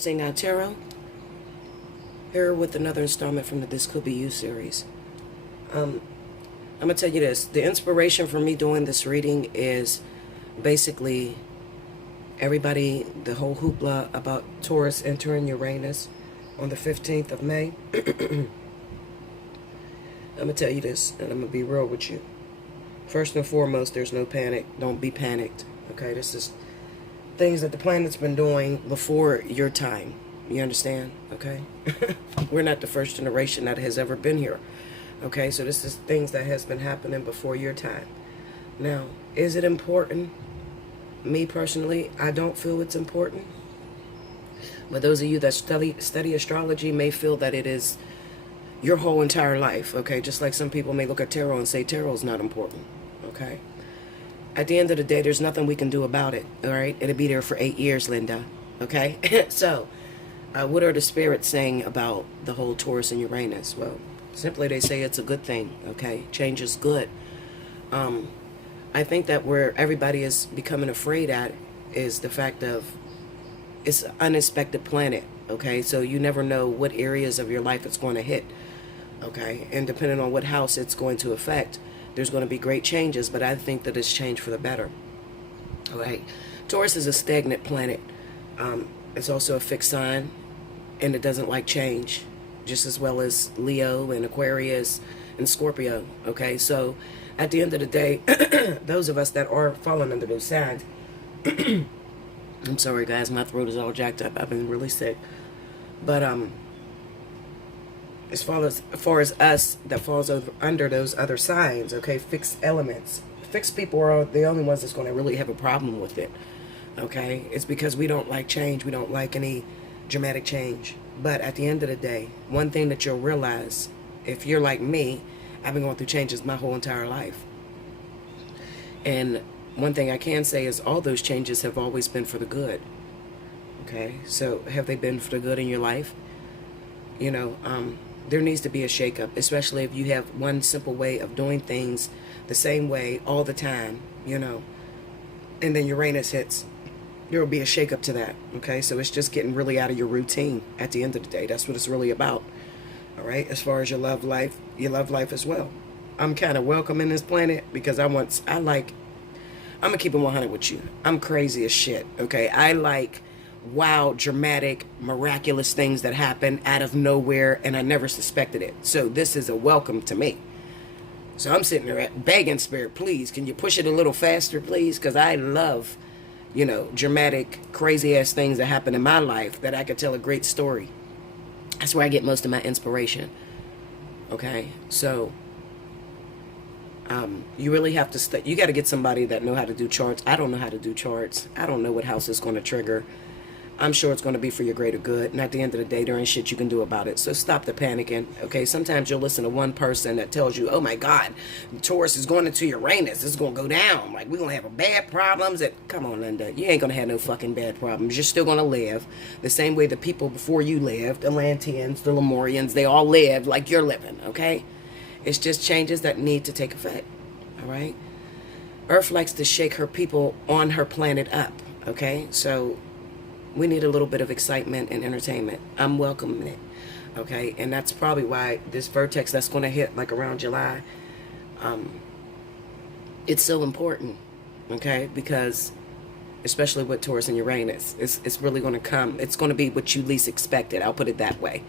Allseeingeyetarot, here with another installment from the This Could Be You series. I'm going to tell you this. The inspiration for me doing this reading is basically everybody, the whole hoopla about Taurus entering Uranus on the 15th of May. I'm going to tell you this, and I'm going to be real with you. First and foremost, there's no panic. Don't be panicked. Okay, this is things that the planet's been doing before your time. You understand? Okay? We're not the first generation that has ever been here. Okay, so this is things that has been happening before your time. Now, is it important? Me personally, I don't feel it's important. But those of you that study astrology may feel that it is your whole entire life. Okay, just like some people may look at tarot and say tarot's not important. Okay? At the end of the day, there's nothing we can do about it, all right? It'll be there for 8 years, Linda, okay? So, what are the spirits saying about the whole Taurus and Uranus? Well, simply they say it's a good thing, okay? Change is good. I think that where everybody is becoming afraid at is the fact of it's an unexpected planet, okay? So you never know what areas of your life it's going to hit, okay? And depending on what house it's going to affect, there's going to be great changes, but I think that it's changed for the better. All right. Taurus is a stagnant planet. It's also a fixed sign, and it doesn't like change, just as well as Leo and Aquarius and Scorpio. Okay, so at the end of the day, those of us that are falling under those signs, I'm sorry guys, my throat is all jacked up. I've been really sick. But as far as us that falls under those other signs, okay, fixed elements. Fixed people are the only ones that's going to really have a problem with it, okay? It's because we don't like change. We don't like any dramatic change. But at the end of the day, one thing that you'll realize, if you're like me, I've been going through changes my whole entire life. And one thing I can say is all those changes have always been for the good, okay? So have they been for the good in your life? You know, there needs to be a shakeup, especially if you have one simple way of doing things the same way all the time, you know, and then Uranus hits. There will be a shakeup to that, okay? So it's just getting really out of your routine at the end of the day. That's what it's really about, all right? As far as your love life as well. I'm kind of welcoming this planet because I'm going to keep it 100 with you. I'm crazy as shit, okay? I like wild, dramatic, miraculous things that happen out of nowhere, and I never suspected it. So this is a welcome to me. So I'm sitting there begging Spirit, please, can you push it a little faster, please? Because I love, you know, dramatic, crazy-ass things that happen in my life that I could tell a great story. That's where I get most of my inspiration. Okay? So, you really have to you got to get somebody that know how to do charts. I don't know how to do charts. I don't know what house is going to trigger. I'm sure it's going to be for your greater good. And at the end of the day, there ain't shit you can do about it. So stop the panicking, okay? Sometimes you'll listen to one person that tells you, oh my God, Taurus is going into Uranus. It's going to go down. Like, we're going to have bad problems. Come on, Linda. You ain't going to have no fucking bad problems. You're still going to live the same way the people before you lived, the Atlanteans, the Lemurians, they all lived like you're living, okay? It's just changes that need to take effect, all right? Earth likes to shake her people on her planet up, okay? So we need a little bit of excitement and entertainment. I'm welcoming it, okay? And that's probably why this vertex that's going to hit like around July, it's so important, okay? Because especially with Taurus and Uranus, it's really going to come. It's going to be what you least expected. I'll put it that way.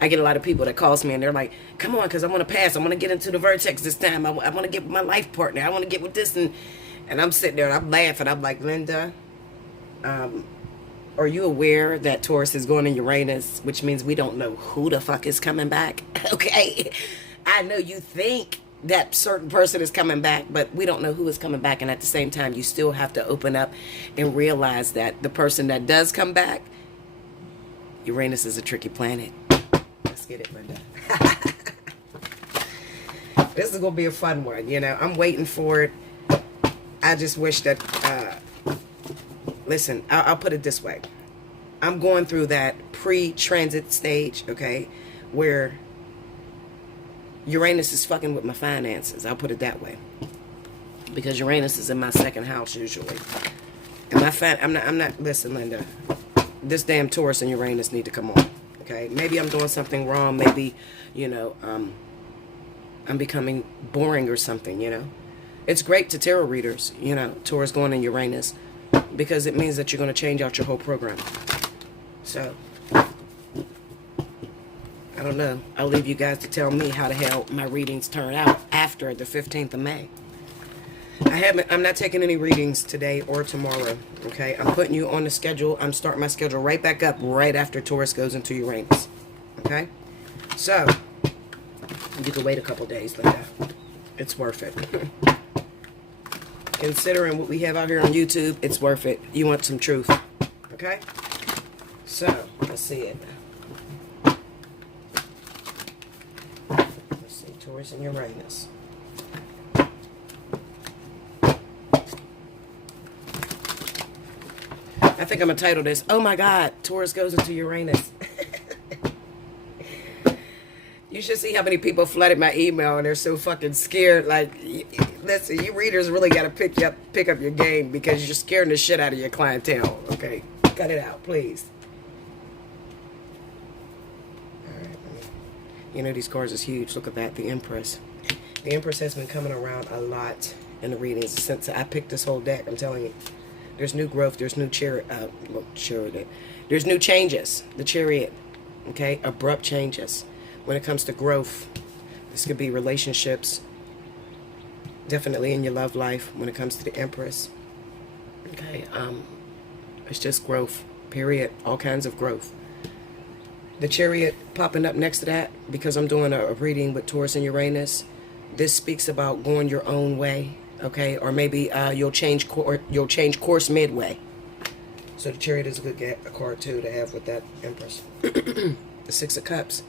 I get a lot of people that calls me and they're like, come on, because I want to pass. I want to get into the vertex this time. I want to get with my life partner. I want to get with this. And I'm sitting there and I'm laughing. I'm like, Linda, are you aware that Taurus is going to Uranus, which means we don't know who the fuck is coming back? Okay. I know you think that certain person is coming back, but we don't know who is coming back. And at the same time, you still have to open up and realize that the person that does come back, Uranus is a tricky planet. Let's get it, Linda. This is going to be a fun one, you know. I'm waiting for it. I just wish that, listen, I'll put it this way. I'm going through that pre-transit stage, okay, where Uranus is fucking with my finances. I'll put it that way. Because Uranus is in my second house usually. And my I'm not, listen, Linda. this damn Taurus and Uranus need to come on. Okay, maybe I'm doing something wrong. Maybe, you know, I'm becoming boring or something, you know. It's great to tarot readers, you know, Taurus going in Uranus, because it means that you're going to change out your whole program. So, I don't know. I'll leave you guys to tell me how the hell my readings turn out after the 15th of May. I'm not taking any readings today or tomorrow, okay? I'm putting you on the schedule. I'm starting my schedule right back up right after Taurus goes into Uranus, okay? So, you can wait a couple days like that. It's worth it. Considering what we have out here on YouTube, it's worth it. You want some truth, okay? So, let's see it. Let's see, Taurus and Uranus. I think I'm going to title this, oh my God, Taurus goes into Uranus. You should see how many people flooded my email and they're so fucking scared. Like, listen, you readers really got to pick up your game, because you're scaring the shit out of your clientele. Okay, cut it out, please. All right, you know these cards is huge. Look at that, the Empress. The Empress has been coming around a lot in the readings since I picked this whole deck. I'm telling you, there's new growth. There's new chariot. There's new changes. The Chariot. Okay, abrupt changes. When it comes to growth, this could be relationships, definitely in your love life. When it comes to the Empress, okay, it's just growth, period. All kinds of growth. The Chariot popping up next to that, because I'm doing a reading with Taurus and Uranus. This speaks about going your own way, okay, or maybe you'll change course midway. So the Chariot is a good card too to have with that Empress. The Six of Cups.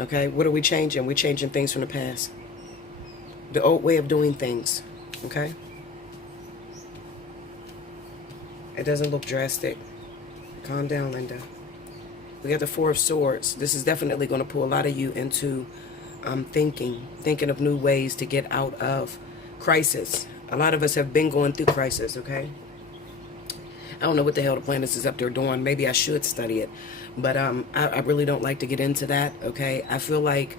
Okay, what are we changing? We're changing things from the past. The old way of doing things. Okay? It doesn't look drastic. Calm down, Linda. We got the Four of Swords. This is definitely going to pull a lot of you into thinking of new ways to get out of crisis. A lot of us have been going through crisis, okay? I don't know what the hell the planets is up there doing. Maybe I should study it. But I really don't like to get into that, okay? I feel like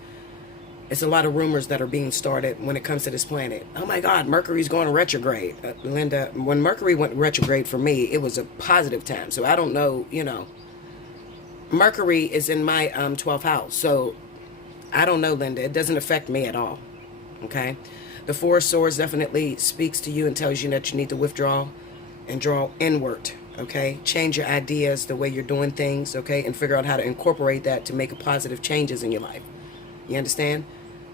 it's a lot of rumors that are being started when it comes to this planet. Oh my God, Mercury's going retrograde. Linda, when Mercury went retrograde for me, it was a positive time. So I don't know, you know. Mercury is in my 12th house. So I don't know, Linda. It doesn't affect me at all, okay? The Four of Swords definitely speaks to you and tells you that you need to withdraw and draw inward, okay? Change your ideas, the way you're doing things, okay? And figure out how to incorporate that to make positive changes in your life. You understand?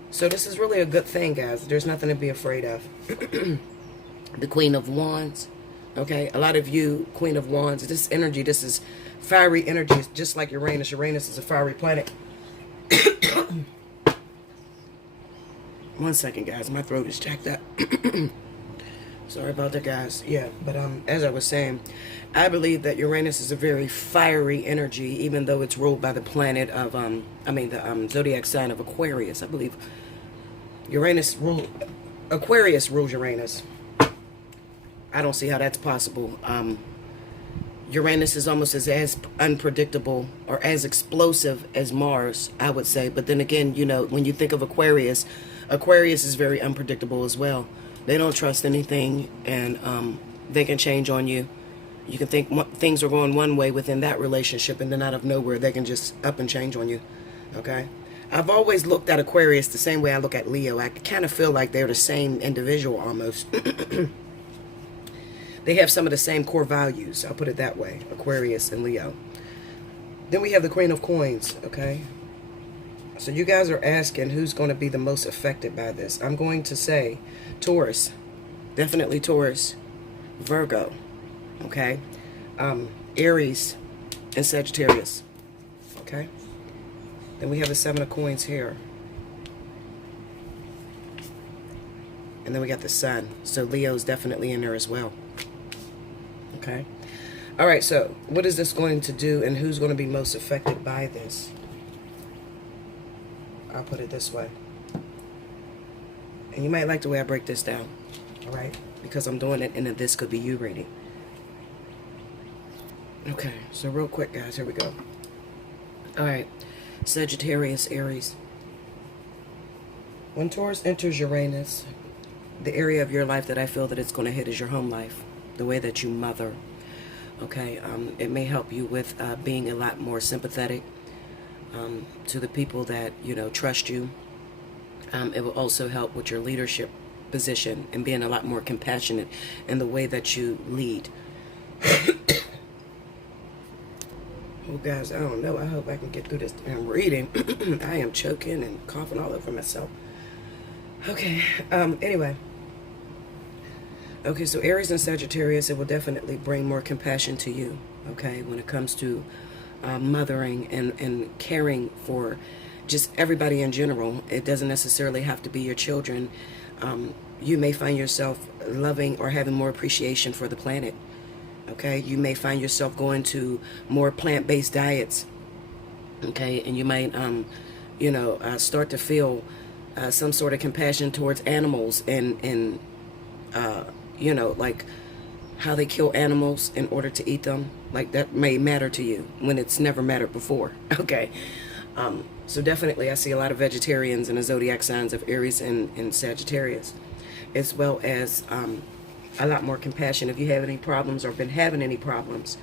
So this is really a good thing, guys. There's nothing to be afraid of. The Queen of Wands, okay? A lot of you, Queen of Wands, this energy, this is fiery energy. It's just like Uranus. Uranus is a fiery planet. One second, guys. My throat is jacked up. Sorry about that, guys. Yeah, but as I was saying, I believe that Uranus is a very fiery energy, even though it's ruled by the planet of, the zodiac sign of Aquarius. I believe Aquarius rules Uranus. I don't see how that's possible. Uranus is almost as unpredictable or as explosive as Mars, I would say. But then again, you know, when you think of Aquarius, Aquarius is very unpredictable as well. They don't trust anything, and they can change on you. You can think things are going one way within that relationship, and then out of nowhere, they can just up and change on you, okay? I've always looked at Aquarius the same way I look at Leo. I kind of feel like they're the same individual almost. They have some of the same core values. I'll put it that way, Aquarius and Leo. Then we have the Queen of Coins, okay? So you guys are asking who's going to be the most affected by this. I'm going to say Taurus. Definitely Taurus. Virgo. Okay? Aries and Sagittarius. Okay? Then we have the Seven of Coins here. And then we got the Sun. So Leo's definitely in there as well. Okay? Alright, so what is this going to do, and who's going to be most affected by this? I'll put it this way. And you might like the way I break this down. Alright? Because I'm doing it in a This Could Be You reading. Okay, so real quick, guys, here we go. All right, Sagittarius, Aries. When Taurus enters Uranus, the area of your life that I feel that it's going to hit is your home life, the way that you mother. Okay, it may help you with being a lot more sympathetic to the people that, you know, trust you. It will also help with your leadership position and being a lot more compassionate in the way that you lead. Oh, guys, I don't know. I hope I can get through this damn reading. I am choking and coughing all over myself. Okay, anyway. Okay, so Aries and Sagittarius, it will definitely bring more compassion to you, okay, when it comes to mothering and caring for just everybody in general. It doesn't necessarily have to be your children. You may find yourself loving or having more appreciation for the planet, okay? You may find yourself going to more plant-based diets, okay? And you might, you know, start to feel some sort of compassion towards animals and you know, like how they kill animals in order to eat them. Like that may matter to you when it's never mattered before. Okay. So definitely I see a lot of vegetarians in the zodiac signs of Aries and Sagittarius, as well as a lot more compassion. If you have any problems or been having any problems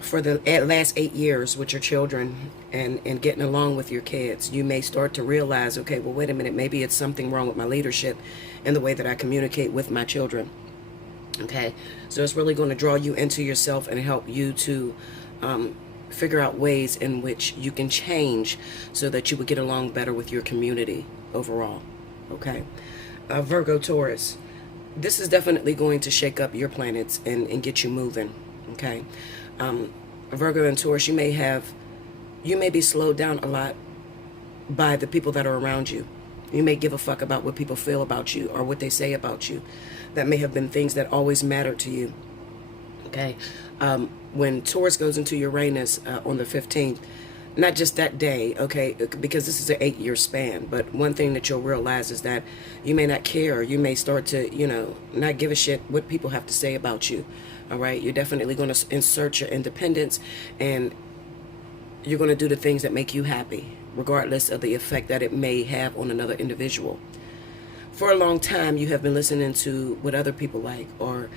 for the last 8 years with your children and getting along with your kids, you may start to realize, okay, well, wait a minute, maybe it's something wrong with my leadership and the way that I communicate with my children. Okay, so it's really going to draw you into yourself and help you to figure out ways in which you can change so that you would get along better with your community overall. Okay, Virgo, Taurus, this is definitely going to shake up your planets and get you moving. Okay, Virgo and Taurus, you may be slowed down a lot by the people that are around you. You may give a fuck about what people feel about you or what they say about you. That may have been things that always mattered to you. Okay. When Taurus goes into Uranus on the 15th, not just that day, okay, because this is an 8-year span, but one thing that you'll realize is that you may not care. You may start to, you know, not give a shit what people have to say about you. All right. You're definitely going to insert your independence, and you're going to do the things that make you happy, regardless of the effect that it may have on another individual. For a long time, you have been listening to what other people like, or,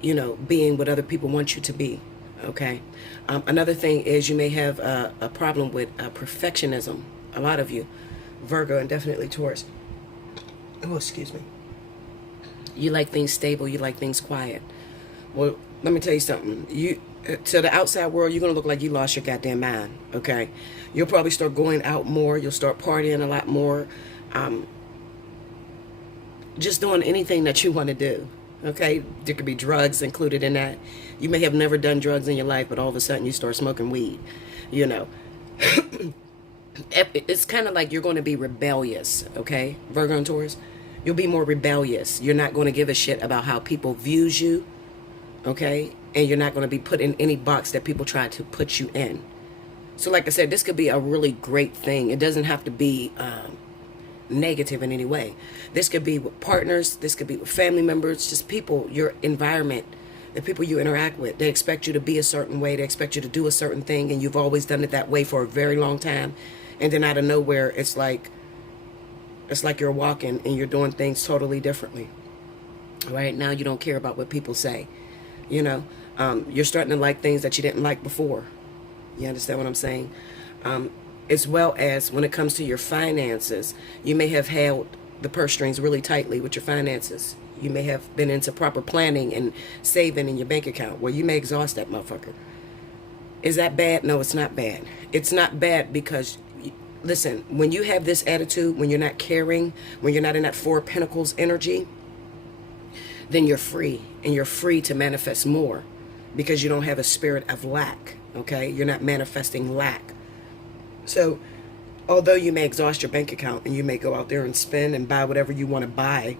you know, being what other people want you to be. Okay. Another thing is you may have a problem with perfectionism. A lot of you, Virgo and definitely Taurus. Oh, excuse me. You like things stable. You like things quiet. Well, let me tell you something. To the outside world, you're going to look like you lost your goddamn mind, okay? You'll probably start going out more. You'll start partying a lot more. Just doing anything that you want to do, okay? There could be drugs included in that. You may have never done drugs in your life, but all of a sudden you start smoking weed, you know. It's kind of like you're going to be rebellious, okay? Virgo and Taurus, you'll be more rebellious. You're not going to give a shit about how people views you, okay? And you're not going to be put in any box that people try to put you in. So like I said, this could be a really great thing. It doesn't have to be negative in any way. This could be with partners. This could be with family members, just people, your environment, the people you interact with. They expect you to be a certain way. They expect you to do a certain thing, and you've always done it that way for a very long time. And then out of nowhere, it's like you're walking and you're doing things totally differently. Right now, you don't care about what people say. You know, you're starting to like things that you didn't like before. You understand what I'm saying? As well as when it comes to your finances, you may have held the purse strings really tightly with your finances. You may have been into proper planning and saving in your bank account. Well, you may exhaust that motherfucker. Is that bad? No, it's not bad. It's not bad because, listen, when you have this attitude, when you're not caring, when you're not in that Four of Pentacles energy, then you're free, and you're free to manifest more because you don't have a spirit of lack, okay? You're not manifesting lack. So although you may exhaust your bank account and you may go out there and spend and buy whatever you want to buy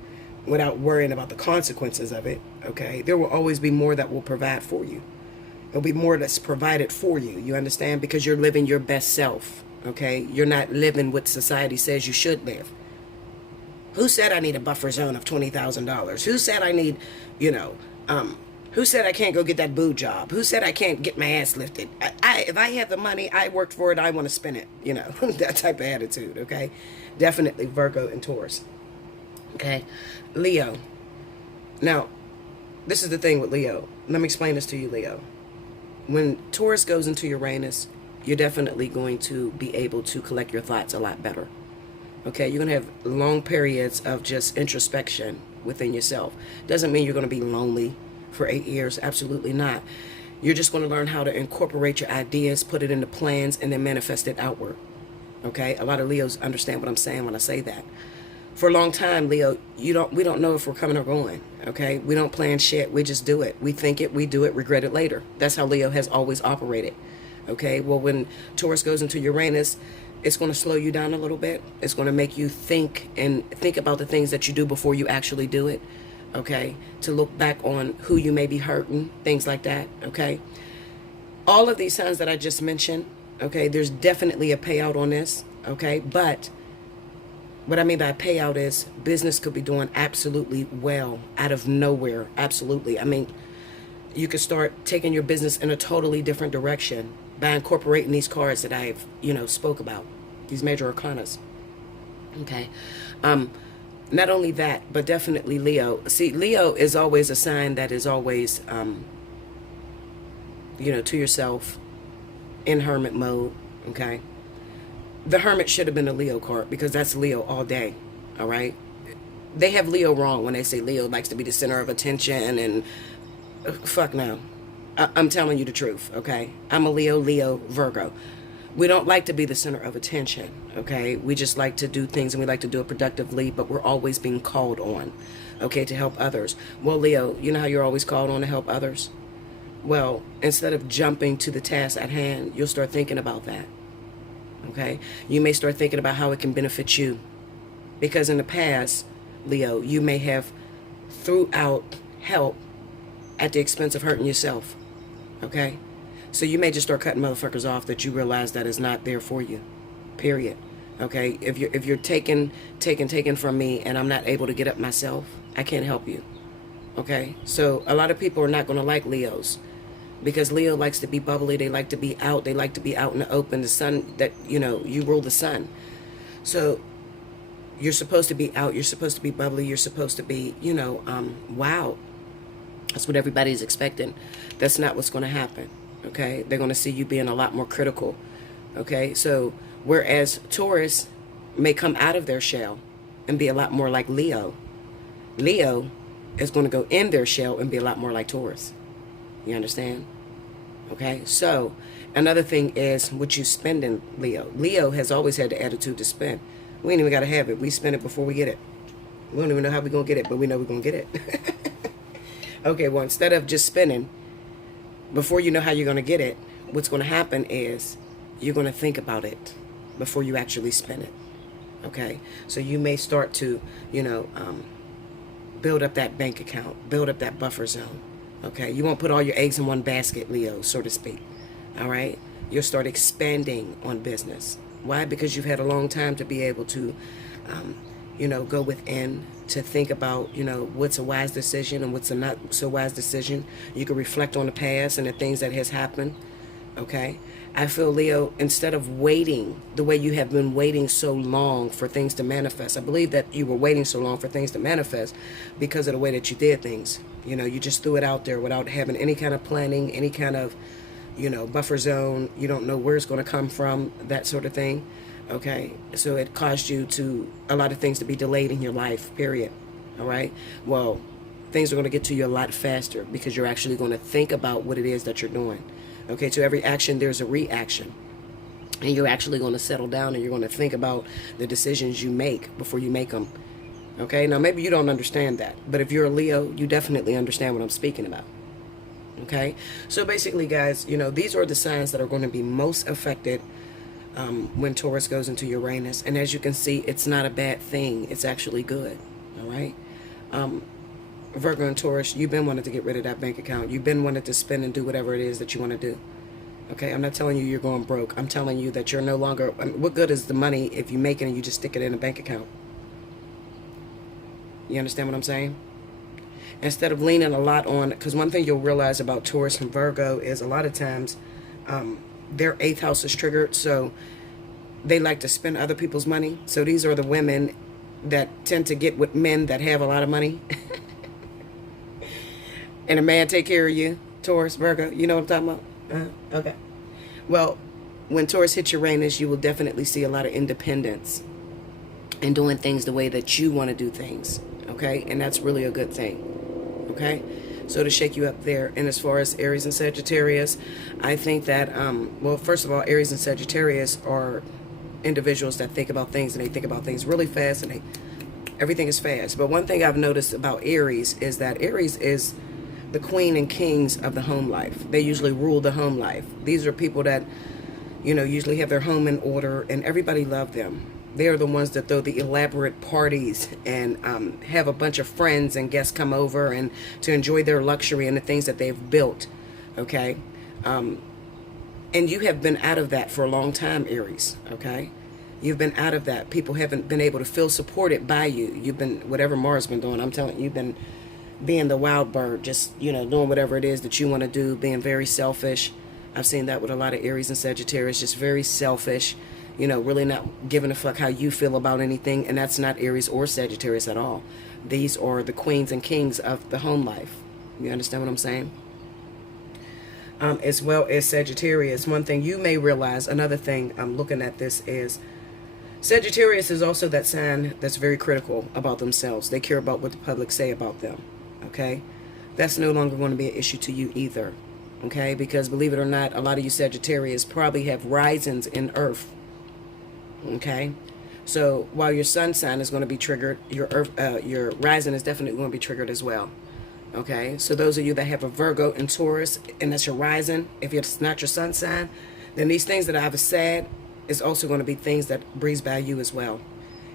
without worrying about the consequences of it, okay, there will always be more that will provide for you. There'll be more that's provided for you, you understand? Because you're living your best self, okay? You're not living what society says you should live. Who said I need a buffer zone of $20,000? Who said I need, you know, Who said I can't go get that boo job? Who said I can't get my ass lifted? If I have the money, I worked for it, I want to spend it. You know, that type of attitude, okay? Definitely Virgo and Taurus. Okay? Leo. Now, this is the thing with Leo. Let me explain this to you, Leo. When Taurus goes into Uranus, you're definitely going to be able to collect your thoughts a lot better. Okay? You're going to have long periods of just introspection within yourself. Doesn't mean you're going to be lonely for 8 years. Absolutely not. You're just going to learn how to incorporate your ideas, put it into plans, and then manifest it outward. Okay? A lot of Leos understand what I'm saying when I say that. For a long time, Leo, we don't know if we're coming or going. Okay? We don't plan shit. We just do it. We think it, we do it, regret it later. That's how Leo has always operated. Okay? Well, when Taurus goes into Uranus, it's going to slow you down a little bit. It's going to make you think about the things that you do before you actually do it. Okay, to look back on who you may be hurting, things like that. Okay, all of these signs that I just mentioned. Okay, there's definitely a payout on this. Okay, but what I mean by payout is business could be doing absolutely well out of nowhere. Absolutely. I mean, you could start taking your business in a totally different direction by incorporating these cards that I've spoke about, these major arcanas. Okay. Not only that, but definitely Leo. See, Leo is always a sign that is always, to yourself in hermit mode, okay? The hermit should have been a Leo card because that's Leo all day, all right? They have Leo wrong when they say Leo likes to be the center of attention and fuck no. I'm telling you the truth, okay? I'm a Leo, Virgo. We don't like to be the center of attention, okay? We just like to do things and we like to do it productively, but we're always being called on, okay, to help others. Well, Leo, you know how you're always called on to help others? Well, instead of jumping to the task at hand, you'll start thinking about that, okay? You may start thinking about how it can benefit you. Because in the past, Leo, you may have threw out help at the expense of hurting yourself, okay? So you may just start cutting motherfuckers off that you realize that is not there for you. Period. Okay? If you're taking from me and I'm not able to get up myself, I can't help you. Okay? So a lot of people are not going to like Leos because Leo likes to be bubbly. They like to be out. They like to be out in the open. The sun, that you rule the sun. So you're supposed to be out. You're supposed to be bubbly. You're supposed to be, wow. That's what everybody's expecting. That's not what's going to happen. Okay, they're going to see you being a lot more critical. Okay, so whereas Taurus may come out of their shell and be a lot more like Leo, Leo is going to go in their shell and be a lot more like Taurus. You understand? Okay, so another thing is what you spend in Leo. Leo has always had the attitude to spend. We ain't even got to have it. We spend it before we get it. We don't even know how we're going to get it, but we know we're going to get it. Okay, well, instead of just spending, before you know how you're going to get it, what's going to happen is you're going to think about it before you actually spend it. Okay? So you may start to, build up that bank account, build up that buffer zone. Okay? You won't put all your eggs in one basket, Leo, so to speak. All right? You'll start expanding on business. Why? Because you've had a long time to be able to, go within, to think about, what's a wise decision and what's a not so wise decision. You can reflect on the past and the things that has happened. Okay? I feel, Leo, instead of waiting the way you have been waiting so long for things to manifest, I believe that you were waiting so long for things to manifest because of the way that you did things. You just threw it out there without having any kind of planning, any kind of, buffer zone. You don't know where it's going to come from, that sort of thing. Okay, so it caused you to a lot of things to be delayed in your life, period. All right, well, things are going to get to you a lot faster because you're actually going to think about what it is that you're doing. Okay, to every action there's a reaction, and you're actually going to settle down and you're going to think about the decisions you make before you make them. Okay, now maybe you don't understand that, but if you're a Leo, you definitely understand what I'm speaking about. Okay, so basically, guys, these are the signs that are going to be most affected when Taurus goes into Uranus. And as you can see, it's not a bad thing. It's actually good. All right. Virgo and Taurus, you've been wanting to get rid of that bank account. You've been wanting to spend and do whatever it is that you want to do. Okay. I'm not telling you you're going broke. I'm telling you that you're no longer, what good is the money if you make it and you just stick it in a bank account? You understand what I'm saying? instead of leaning a lot on, because one thing you'll realize about Taurus and Virgo is a lot of times their 8th house is triggered, so they like to spend other people's money. So these are the women that tend to get with men that have a lot of money. And a man take care of you, Taurus, Virgo, you know what I'm talking about? Okay. Well, when Taurus hits Uranus, you will definitely see a lot of independence and doing things the way that you want to do things, okay? And that's really a good thing, okay? So to shake you up there. And as far as Aries and Sagittarius, I think that, well, first of all, Aries and Sagittarius are individuals that think about things, and they think about things really fast, and everything is fast. But one thing I've noticed about Aries is that Aries is the queen and kings of the home life. They usually rule the home life. These are people that, you know, usually have their home in order, and everybody loves them. They are the ones that throw the elaborate parties and have a bunch of friends and guests come over and to enjoy their luxury and the things that they've built, okay? And you have been out of that for a long time, Aries, okay? You've been out of that. People haven't been able to feel supported by you. You've been, whatever Mars been doing, I'm telling you, you've been being the wild bird, just, you know, doing whatever it is that you want to do, being very selfish. I've seen that with a lot of Aries and Sagittarius, just very selfish, you know, really not giving a fuck how you feel about anything. And that's not Aries or Sagittarius at all. These are the queens and kings of the home life. You understand what I'm saying? As well as Sagittarius, one thing you may realize, another thing I'm looking at this is, Sagittarius is also that sign that's very critical about themselves. They care about what the public say about them. Okay, that's no longer going to be an issue to you either. Okay, because believe it or not, a lot of you Sagittarius probably have risings in Earth. Okay, so while your sun sign is going to be triggered, your Earth, your rising is definitely going to be triggered as well. Okay, so those of you that have a Virgo and Taurus, and that's your rising, if it's not your sun sign, then these things that I've said is also going to be things that breeze by you as well.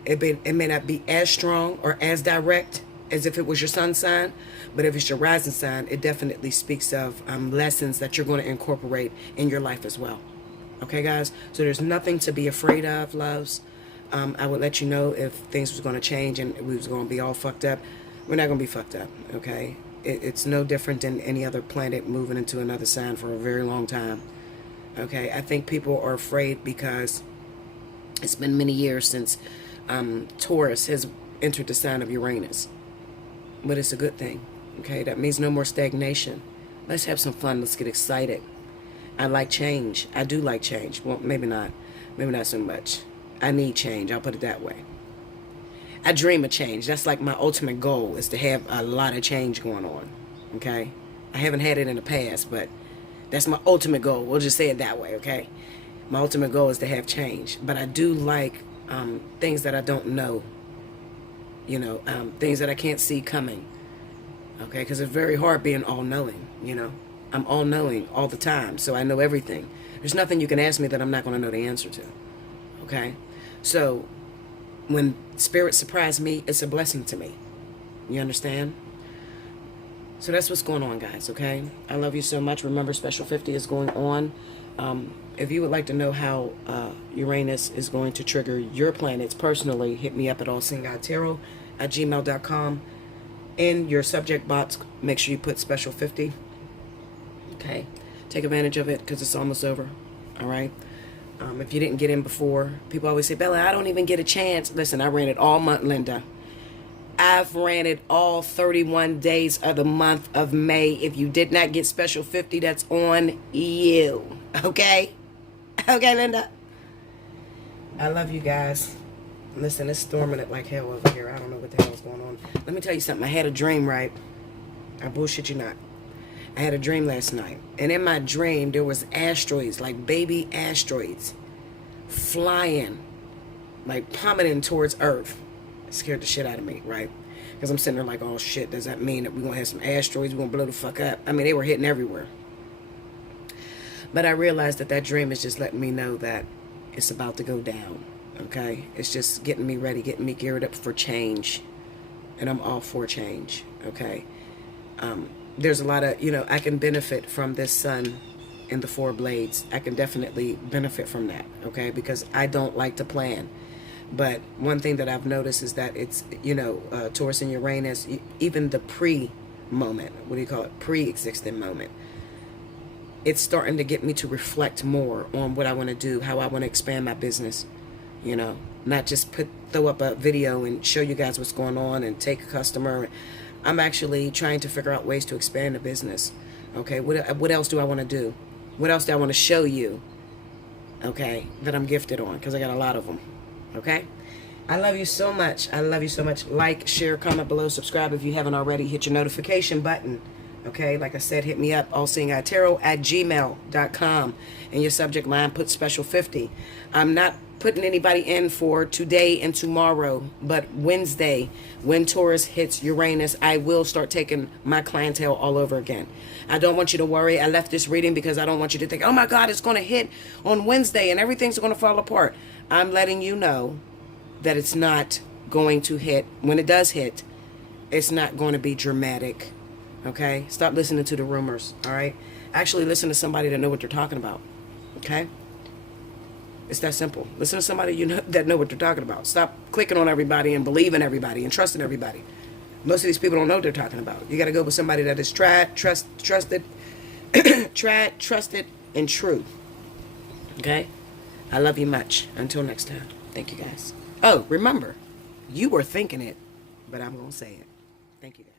It may not be as strong or as direct as if it was your sun sign, but if it's your rising sign, it definitely speaks of lessons that you're going to incorporate in your life as well. Okay, guys? So there's nothing to be afraid of, loves. I would let you know if things was going to change and we was going to be all fucked up. We're not going to be fucked up, okay? It's no different than any other planet moving into another sign for a very long time. Okay, I think people are afraid because it's been many years since Taurus has entered the sign of Uranus. But it's a good thing, okay? That means no more stagnation. Let's have some fun. Let's get excited. I like change. I do like change. Well, maybe not. Maybe not so much. I need change. I'll put it that way. I dream of change. That's like my ultimate goal, is to have a lot of change going on, okay? I haven't had it in the past, but that's my ultimate goal. We'll just say it that way, okay? My ultimate goal is to have change. But I do like things that I don't know. You know, things that I can't see coming. Okay, because it's very hard being all-knowing, you know. I'm all-knowing all the time, so I know everything. There's nothing you can ask me that I'm not going to know the answer to. Okay? So, when spirits surprise me, it's a blessing to me. You understand? So that's what's going on, guys, okay? I love you so much. Remember, Special 50 is going on. If you would like to know how Uranus is going to trigger your planets personally, hit me up at Allseeingeyetarot at gmail.com. In your subject box, make sure you put Special 50. Okay? Take advantage of it because it's almost over. All right? If you didn't get in before, people always say, Bella, I don't even get a chance. Listen, I ran it all month, Linda. I've ran it all 31 days of the month of May. If you did not get Special 50, that's on you. Okay? Okay, Linda? I love you guys. Listen, it's storming it like hell over here. I don't know what the hell is going on. Let me tell you something. I had a dream, right? I bullshit you not. I had a dream last night. And in my dream, there was asteroids, like baby asteroids, flying, like plummeting towards Earth. It scared the shit out of me, right? Because I'm sitting there like, oh shit, does that mean that we're going to have some asteroids? We're going to blow the fuck up? I mean, they were hitting everywhere. But I realized that that dream is just letting me know that it's about to go down, okay? It's just getting me ready, getting me geared up for change. And I'm all for change, okay? There's a lot of, you know, I can benefit from this sun in the 4 blades. I can definitely benefit from that, okay? Because I don't like to plan. But one thing that I've noticed is that it's, you know, Taurus and Uranus, even the moment. What do you call it? Pre-existing moment. It's starting to get me to reflect more on what I want to do, how I want to expand my business. You know, not just throw up a video and show you guys what's going on and take a customer. I'm actually trying to figure out ways to expand the business. Okay, what else do I want to do? What else do I want to show you? Okay, that I'm gifted on, because I got a lot of them. Okay, I love you so much. I love you so much. Like, share, comment below, subscribe if you haven't already. Hit your notification button. Okay, like I said, hit me up, allseeingeyetarot@gmail.com. In your subject line, put special 50. I'm not putting anybody in for today and tomorrow, but Wednesday, when Taurus hits Uranus, I will start taking my clientele all over again. I don't want you to worry. I left this reading because I don't want you to think, oh my God, it's going to hit on Wednesday and everything's going to fall apart. I'm letting you know that it's not going to hit. When it does hit, it's not going to be dramatic. Okay? Stop listening to the rumors. All right? Actually listen to somebody that know what they're talking about. Okay? It's that simple. Listen to somebody that know what they're talking about. Stop clicking on everybody and believing everybody and trusting everybody. Most of these people don't know what they're talking about. You got to go with somebody that is trusted, trusted, and true. Okay? I love you much. Until next time. Thank you, guys. Oh, remember, you were thinking it, but I'm going to say it. Thank you, guys.